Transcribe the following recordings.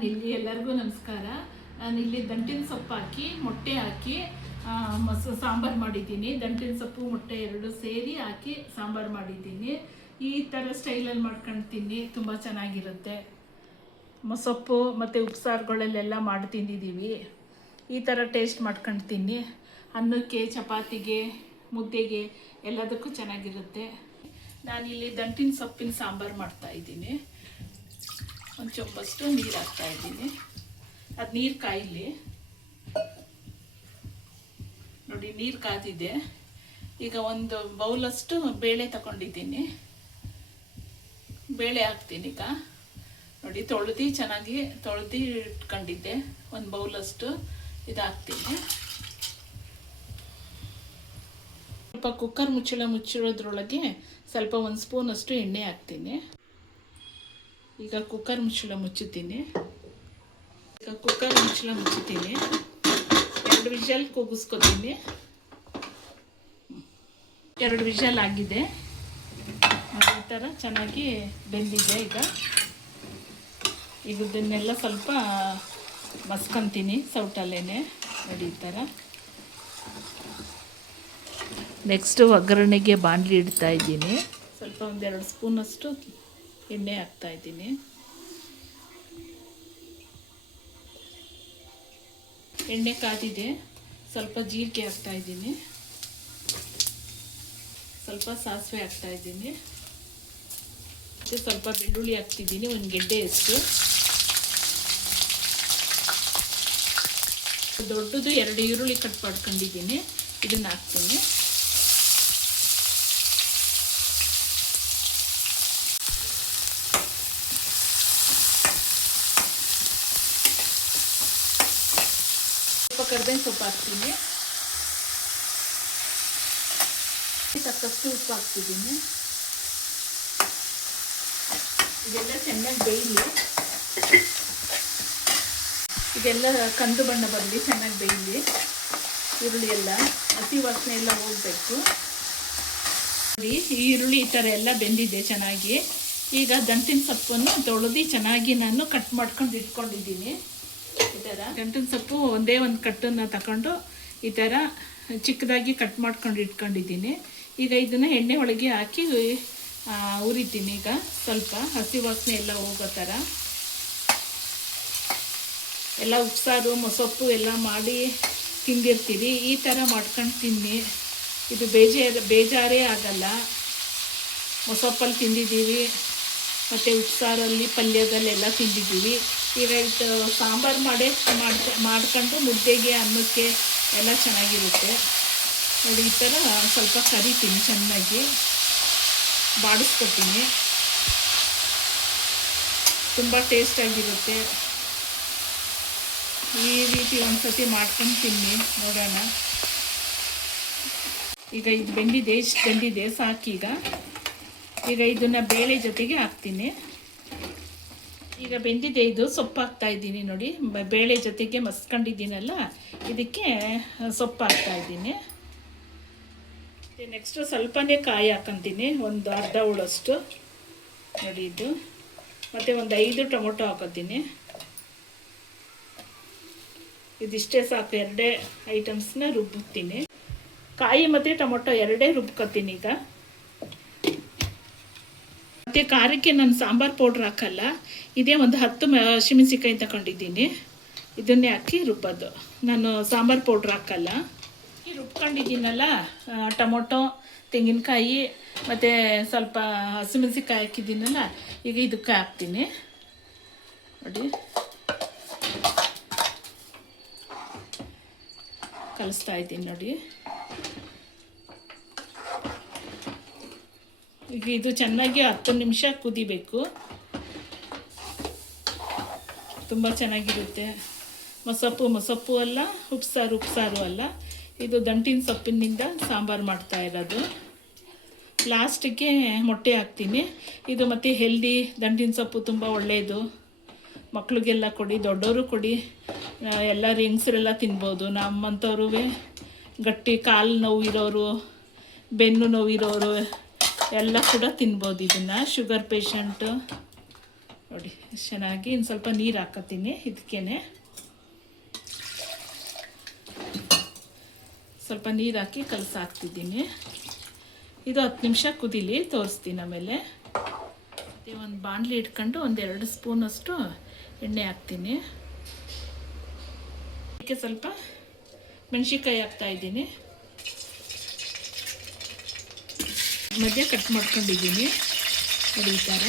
ನಾನಿಲ್ಲಿ ಎಲ್ಲರಿಗೂ ನಮಸ್ಕಾರ. ನಾನಿಲ್ಲಿ ದಂಟಿನ ಸೊಪ್ಪು ಹಾಕಿ ಮೊಟ್ಟೆ ಹಾಕಿ ಸಾಂಬಾರು ಮಾಡಿದ್ದೀನಿ. ದಂಟಿನ ಸೊಪ್ಪು ಮೊಟ್ಟೆ ಎರಡು ಸೇರಿ ಹಾಕಿ ಸಾಂಬಾರು ಮಾಡಿದ್ದೀನಿ. ಈ ಥರ ಸ್ಟೈಲಲ್ಲಿ ಮಾಡ್ಕೊಳ್ತೀನಿ, ತುಂಬ ಚೆನ್ನಾಗಿರುತ್ತೆ. ಸೊಪ್ಪು ಮತ್ತು ಉಪ್ಸಾರುಗಳಲ್ಲೆಲ್ಲ ಮಾಡಿ ತಿಂದಿದ್ದೀವಿ. ಈ ಥರ ಟೇಸ್ಟ್ ಮಾಡ್ಕೊಳ್ತೀನಿ. ಅನ್ನಕ್ಕೆ, ಚಪಾತಿಗೆ, ಮುದ್ದೆಗೆ ಎಲ್ಲದಕ್ಕೂ ಚೆನ್ನಾಗಿರುತ್ತೆ. ನಾನಿಲ್ಲಿ ದಂಟಿನ ಸೊಪ್ಪಿನ ಸಾಂಬಾರು ಮಾಡ್ತಾಯಿದ್ದೀನಿ. ಒಂದು ಚೊಂಬಷ್ಟು ನೀರು ಹಾಕ್ತಾಯಿದ್ದೀನಿ. ಅದು ನೀರು ಕಾಯಿಲಿ ನೋಡಿ, ನೀರು ಕಾದಿದೆ. ಈಗ ಒಂದು ಬೌಲಷ್ಟು ಬೇಳೆ ತಗೊಂಡಿದ್ದೀನಿ. ಬೇಳೆ ಹಾಕ್ತೀನಿ. ಈಗ ನೋಡಿ, ಚೆನ್ನಾಗಿ ತೊಳೆದು ಇಟ್ಕೊಂಡಿದ್ದೆ. ಒಂದು ಬೌಲಷ್ಟು ಇದು ಹಾಕ್ತೀನಿ. ಸ್ವಲ್ಪ ಕುಕ್ಕರ್ ಮುಚ್ಚಿಡೋದ್ರೊಳಗೆ ಸ್ವಲ್ಪ ಒಂದು ಸ್ಪೂನಷ್ಟು ಎಣ್ಣೆ ಹಾಕ್ತೀನಿ. ಈಗ ಕುಕ್ಕರ್ ಮುಚ್ಚಳ ಮುಚ್ಚುತ್ತೀನಿ. 2 ವಿಷಲ್ ಕೂಗಿಸ್ಕೊತೀನಿ. 2 ವಿಷಲ್ ಆಗಿದೆ. ಈ ಥರ ಚೆನ್ನಾಗಿ ಬೆಂದಿದೆ. ಈಗ ಇದನ್ನೆಲ್ಲ ಸ್ವಲ್ಪ ಮಸ್ಕೊತೀನಿ ಸೌಟಲ್ಲೇನೆ. ನೋಡಿ, ಈ ಥರ. ನೆಕ್ಸ್ಟು ಒಗ್ಗರಣೆಗೆ ಬಾಣಲಿ ಇಡ್ತಾ ಇದ್ದೀನಿ. ಸ್ವಲ್ಪ 1-2 ಸ್ಪೂನಷ್ಟು ಎಣ್ಣೆ ಹಾಕ್ತಾಯಿದ್ದೀನಿ. ಎಣ್ಣೆ ಕಾದಿದೆ. ಸ್ವಲ್ಪ ಜೀರಿಗೆ ಹಾಕ್ತಾಯಿದ್ದೀನಿ. ಸ್ವಲ್ಪ ಸಾಸಿವೆ ಹಾಕ್ತಾಯಿದ್ದೀನಿ. ಮತ್ತು ಸ್ವಲ್ಪ ಬೆಳ್ಳುಳ್ಳಿ ಹಾಕ್ತಿದ್ದೀನಿ, 1 ಗೆಡ್ಡೆಯಷ್ಟು. ದೊಡ್ಡದು 2 ಈರುಳ್ಳಿ ಕಟ್ ಮಾಡ್ಕೊಂಡಿದ್ದೀನಿ, ಇದನ್ನು ಹಾಕ್ತೀನಿ. ಕರ್ಬೇವಿನ ಸೊಪ್ಪು ಹಾಕ್ತೀನಿ. ತಕ್ಕಷ್ಟು ಉಪ್ಪು ಹಾಕ್ತಿದ್ದೀನಿ. ಇದೆಲ್ಲ ಚೆನ್ನಾಗಿ ಬೇಯಲಿ. ಇದೆಲ್ಲ ಕಂದು ಬಣ್ಣ ಬರಲಿ, ಚೆನ್ನಾಗಿ ಬೇಯಲಿ. ಈರುಳ್ಳಿ ಎಲ್ಲ ಹಸಿ ವಾಸನೆ ಎಲ್ಲ ಹೋಗಬೇಕು. ನೋಡಿ, ಈ ಈರುಳ್ಳಿ ಈ ಥರ ಎಲ್ಲ ಬೆಂದಿದೆ ಚೆನ್ನಾಗಿ. ಈಗ ದಂಟಿನ ಸೊಪ್ಪನ್ನು ತೊಳೆದು ಚೆನ್ನಾಗಿ ನಾನು ಕಟ್ ಮಾಡ್ಕೊಂಡು ಇಟ್ಕೊಂಡಿದ್ದೀನಿ. ಈ ಥರ ದಂಟಿನ ಸೊಪ್ಪು ಒಂದೇ ಒಂದು ಕಟ್ಟನ್ನು ತಗೊಂಡು ಈ ಥರ ಚಿಕ್ಕದಾಗಿ ಕಟ್ ಮಾಡ್ಕೊಂಡು ಇಟ್ಕೊಂಡಿದ್ದೀನಿ. ಈಗ ಇದನ್ನು ಎಣ್ಣೆ ಒಳಗೆ ಹಾಕಿ ಉರಿತೀನಿ. ಈಗ ಸ್ವಲ್ಪ ಹಸಿ ವಾಸನೆ ಎಲ್ಲ ಹೋಗೋ ಥರ. ಎಲ್ಲ ಉಪ್ಸಾರು ಮೊಸೊಪ್ಪು ಎಲ್ಲ ಮಾಡಿ ತಿಂದಿರ್ತೀರಿ. ಈ ಥರ ಮಾಡ್ಕೊಂಡು ತಿನ್ನಿ, ಇದು ಬೇಜಾರೇ ಆಗಲ್ಲ. ಮೊಸೊಪ್ಪಲ್ಲಿ ತಿಂದಿದ್ದೀವಿ, ಮತ್ತು ಉಪ್ಸಾರಲ್ಲಿ, ಪಲ್ಯದಲ್ಲೆಲ್ಲ ತಿಂದಿದ್ದೀವಿ. ಈಗ ಇದು ಸಾಂಬಾರು ಮಾಡ್ಕೊಂಡು ಮುದ್ದೆಗೆ, ಅನ್ನಕ್ಕೆ ಎಲ್ಲ ಚೆನ್ನಾಗಿರುತ್ತೆ. ನೋಡಿ, ಈ ಥರ ಸ್ವಲ್ಪ ಕರಿತೀನಿ, ಚೆನ್ನಾಗಿ ಬಾಡಿಸ್ಕೊತೀನಿ. ತುಂಬ ಟೇಸ್ಟಾಗಿರುತ್ತೆ. ಈ ರೀತಿ ಒಂದು ಸತಿ ಮಾಡ್ಕೊಂಡು ತಿನ್ನಿ, ನೋಡೋಣ. ಈಗ ಇದು ಬೆಂದಿದೆ, ಇಷ್ಟು ಬೆಂದಿದೆ, ಸಾಕೀಗ. ಈಗ ಇದನ್ನು ಬೇಳೆ ಜೊತೆಗೆ ಹಾಕ್ತೀನಿ. ಈಗ ಬೆಂದಿದೆ, ಇದು ಸೊಪ್ಪು ಹಾಕ್ತಾಯಿದ್ದೀನಿ. ನೋಡಿ, ಬೇಳೆ ಜೊತೆಗೆ ಮಸ್ಕೊಂಡಿದ್ದೀನಲ್ಲ, ಇದಕ್ಕೆ ಸೊಪ್ಪು ಹಾಕ್ತಾಯಿದ್ದೀನಿ. ನೆಕ್ಸ್ಟು ಸ್ವಲ್ಪನೇ ಕಾಯಿ ಹಾಕ್ಕೊತೀನಿ, ಒಂದು ಅರ್ಧ ಹುಳಷ್ಟು. ನೋಡಿ ಇದು. ಮತ್ತು ಒಂದು 5 ಟೊಮೊಟೊ ಹಾಕೋತೀನಿ. ಇದಿಷ್ಟೇ ಸಾಕು, 2 ಐಟಮ್ಸ್ನ ರುಬ್ಬಿತೀನಿ. ಕಾಯಿ ಮತ್ತು ಟೊಮೊಟೊ 2 ರುಬ್ಕೊತೀನಿ. ಈಗ ಮತ್ತು ಖಾರಕ್ಕೆ ನಾನು ಸಾಂಬಾರು ಪೌಡ್ರ್ ಹಾಕಲ್ಲ. ಇದೇ ಒಂದು 10 ಹಸಿಮೆಣಸಿನ್ಕಾಯಿ ತಗೊಂಡಿದ್ದೀನಿ, ಇದನ್ನೇ ಹಾಕಿ ರುಬ್ಬೋದು. ನಾನು ಸಾಂಬಾರು ಪೌಡ್ರ್ ಹಾಕಲ್ಲ. ಈ ರುಬ್ಕೊಂಡಿದ್ದೀನಲ್ಲ, ಟೊಮೊಟೊ, ತೆಂಗಿನಕಾಯಿ ಮತ್ತು ಸ್ವಲ್ಪ ಹಸಿಮೆಣಸಿನ್ಕಾಯಿ ಹಾಕಿದ್ದೀನಲ್ಲ, ಈಗ ಇದಕ್ಕೆ ಹಾಕ್ತೀನಿ. ನೋಡಿ, ಕಲಿಸ್ತಾ ಇದ್ದೀನಿ. ನೋಡಿ, ಈಗ ಇದು ಚೆನ್ನಾಗಿ 10 ನಿಮಿಷ ಕುದಿಬೇಕು. ತುಂಬ ಚೆನ್ನಾಗಿರುತ್ತೆ. ಮೊಸಪ್ಪು ಅಲ್ಲ, ಉಪ್ಸಾರು ಅಲ್ಲ. ಇದು ದಂಟಿನ ಸೊಪ್ಪಿನಿಂದ ಸಾಂಬಾರು ಮಾಡ್ತಾ ಇರೋದು. ಲಾಸ್ಟಿಗೆ ಮೊಟ್ಟೆ ಹಾಕ್ತೀನಿ. ಇದು ಮತ್ತು ಹೆಲ್ದಿ. ದಂಟಿನ ಸೊಪ್ಪು ತುಂಬ ಒಳ್ಳೆಯದು. ಮಕ್ಕಳಿಗೆಲ್ಲ ಕೊಡಿ, ದೊಡ್ಡವರು ಕೊಡಿ, ಎಲ್ಲರೂ ಹೆಂಗಸರೆಲ್ಲ ತಿನ್ಬೋದು. ನಮ್ಮಂಥವ್ರೂ ಗಟ್ಟಿ ಕಾಲು ನೋವಿರೋರು, ಬೆನ್ನು ನೋವಿರೋರು ಎಲ್ಲ ಕೂಡ ತಿನ್ಬೋದು ಇದನ್ನು. ಶುಗರ್ ಪೇಷಂಟು ನೋಡಿ ಚೆನ್ನಾಗಿ ಇನ್ನು ಸ್ವಲ್ಪ ನೀರು ಹಾಕತ್ತೀನಿ. ಇದಕ್ಕೇನೆ ಸ್ವಲ್ಪ ನೀರು ಹಾಕಿ ಕಲಸಾಕ್ತಿದ್ದೀನಿ. ಇದು 10 ನಿಮಿಷ ಕುದೀಲಿ, ತೋರಿಸ್ತೀನಿ ಆಮೇಲೆ. ಮತ್ತು ಒಂದು ಬಾಣಲಿ ಇಟ್ಕೊಂಡು 1-2 ಸ್ಪೂನಷ್ಟು ಎಣ್ಣೆ ಹಾಕ್ತೀನಿ. ಅದಕ್ಕೆ ಸ್ವಲ್ಪ ಮೆಣಸಿನ್ಕಾಯಿ ಹಾಕ್ತಾಯಿದ್ದೀನಿ. ಮಧ್ಯೆ ಕಟ್ ಮಾಡ್ಕೊಂಡಿದ್ದೀನಿ ನೋಡಿ. ಈ ಥರ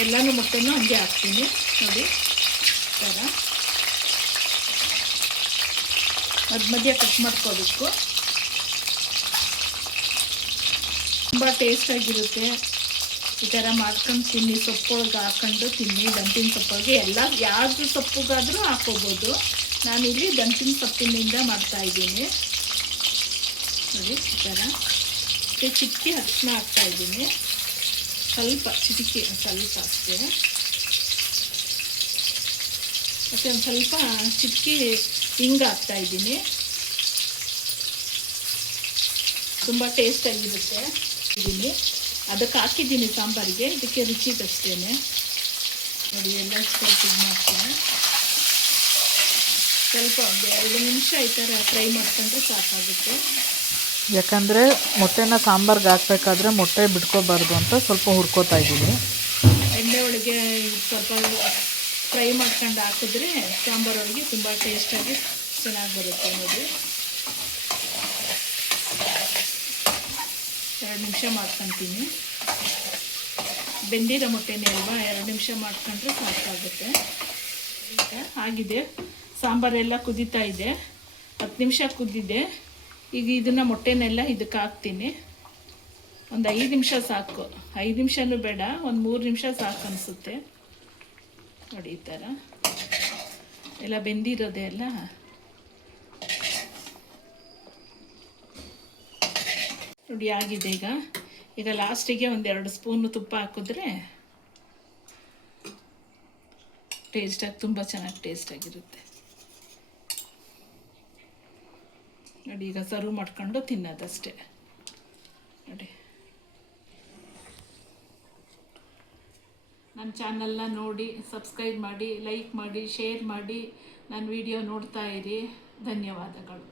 ಎಲ್ಲನೂ ಮೊಟ್ಟೆನೂ ಹಂಗೆ ಹಾಕ್ತೀನಿ ನೋಡಿ. ಈ ಥರ ಮಧ್ಯ ಕಟ್ ಮಾಡ್ಕೋಬೇಕು. ತುಂಬ ಟೇಸ್ಟಾಗಿರುತ್ತೆ. ಈ ಥರ ಮಾಡ್ಕೊಂಡು ತಿನ್ನಿ, ಸೊಪ್ಪೊಳಗೆ ಹಾಕ್ಕೊಂಡು ತಿನ್ನಿ. ದಂಟಿನ ಸೊಪ್ಪೊಳಗೆ ಎಲ್ಲ ಯಾವ್ದು ಸೊಪ್ಪುಗಾದರೂ ಹಾಕ್ಕೋಬೋದು. ನಾನಿಲ್ಲಿ ದಂಟಿನ ಸೊಪ್ಪಿನಿಂದ ಮಾಡ್ತಾಯಿದ್ದೀನಿ ನೋಡಿ. ಈ ಥರ ಚಿಟಕಿ ಅರಿಶಿನ ಹಾಕ್ತಾಯಿದ್ದೀನಿ, ಸ್ವಲ್ಪ ಚಿಟಕಿ, ಸ್ವಲ್ಪ ಅಷ್ಟೇ. ಮತ್ತು ಒಂದು ಸ್ವಲ್ಪ ಚಿಟಕಿ ಹಿಂಗೆ ಹಾಕ್ತಾಯಿದ್ದೀನಿ. ತುಂಬ ಟೇಸ್ಟಾಗಿರುತ್ತೆ. ಇದೀನಿ ಅದಕ್ಕೆ ಹಾಕಿದ್ದೀನಿ ಸಾಂಬಾರಿಗೆ, ಇದಕ್ಕೆ ರುಚಿಗಷ್ಟೇ ನೋಡಿ. ಎಲ್ಲ ಸ್ವಲ್ಪ ಇದು ಮಾಡ್ತೀನಿ. ಸ್ವಲ್ಪ 1-2 ನಿಮಿಷ ಈ ಥರ ಫ್ರೈ ಮಾಡ್ಕೊಂಡ್ರೆ ಸಾಕಾಗುತ್ತೆ. ಯಾಕಂದರೆ ಮೊಟ್ಟೆನ ಸಾಂಬಾರ್ಗೆ ಹಾಕ್ಬೇಕಾದ್ರೆ ಮೊಟ್ಟೆ ಬಿಟ್ಕೋಬಾರ್ದು ಅಂತ ಸ್ವಲ್ಪ ಹುರ್ಕೋತಾ ಇದ್ದೀನಿ. ಎಣ್ಣೆ ಒಳಗೆ ಸ್ವಲ್ಪ ಫ್ರೈ ಮಾಡ್ಕೊಂಡು ಹಾಕಿದ್ರೆ ಸಾಂಬಾರೊಳಗೆ ತುಂಬ ಟೇಸ್ಟಾಗಿ ಚೆನ್ನಾಗಿ ಬರುತ್ತೆ ನೋಡಿ. 2 ನಿಮಿಷ ಮಾಡ್ಕೊತೀನಿ. ಬೆಂದಿರೋ ಮೊಟ್ಟೆನೇ ಅಲ್ವಾ, 2 ನಿಮಿಷ ಮಾಡ್ಕೊಂಡ್ರೆ ಸಾಕಾಗುತ್ತೆ. ಈಗ ಆಗಿದೆ, ಸಾಂಬಾರೆಲ್ಲ ಕುದೀತಾ ಇದೆ. 10 ನಿಮಿಷ ಕುದ್ದಿದೆ. ಈಗ ಇದನ್ನು ಮೊಟ್ಟೆನೆಲ್ಲ ಇದಕ್ಕೆ ಹಾಕ್ತೀನಿ. ಒಂದು 5 ನಿಮಿಷ ಸಾಕು. 5 ನಿಮಿಷನೂ ಬೇಡ, ಒಂದು 3 ನಿಮಿಷ ಸಾಕು ಅನಿಸುತ್ತೆ ನೋಡಿ. ಈ ಥರ ಎಲ್ಲ ಬೆಂದಿರೋದೆ ಎಲ್ಲ ನೋಡಿ ಆಗಿದೆ. ಈಗ ಲಾಸ್ಟಿಗೆ 1-2 ಸ್ಪೂನು ತುಪ್ಪ ಹಾಕಿದ್ರೆ ಟೇಸ್ಟಾಗಿ ತುಂಬ ಚೆನ್ನಾಗಿ ಟೇಸ್ಟಾಗಿರುತ್ತೆ ನೋಡಿ. ಈಗ ಸರ್ವ್ ಮಾಡ್ಕೊಂಡು ತಿನ್ನೋದಷ್ಟೇ ನೋಡಿ. ನನ್ನ ಚಾನಲ್ನ ನೋಡಿ ಸಬ್ಸ್ಕ್ರೈಬ್ ಮಾಡಿ, ಲೈಕ್ ಮಾಡಿ, ಶೇರ್ ಮಾಡಿ, ನನ್ನ ವಿಡಿಯೋ ನೋಡ್ತಾ ಇರಿ. ಧನ್ಯವಾದಗಳು.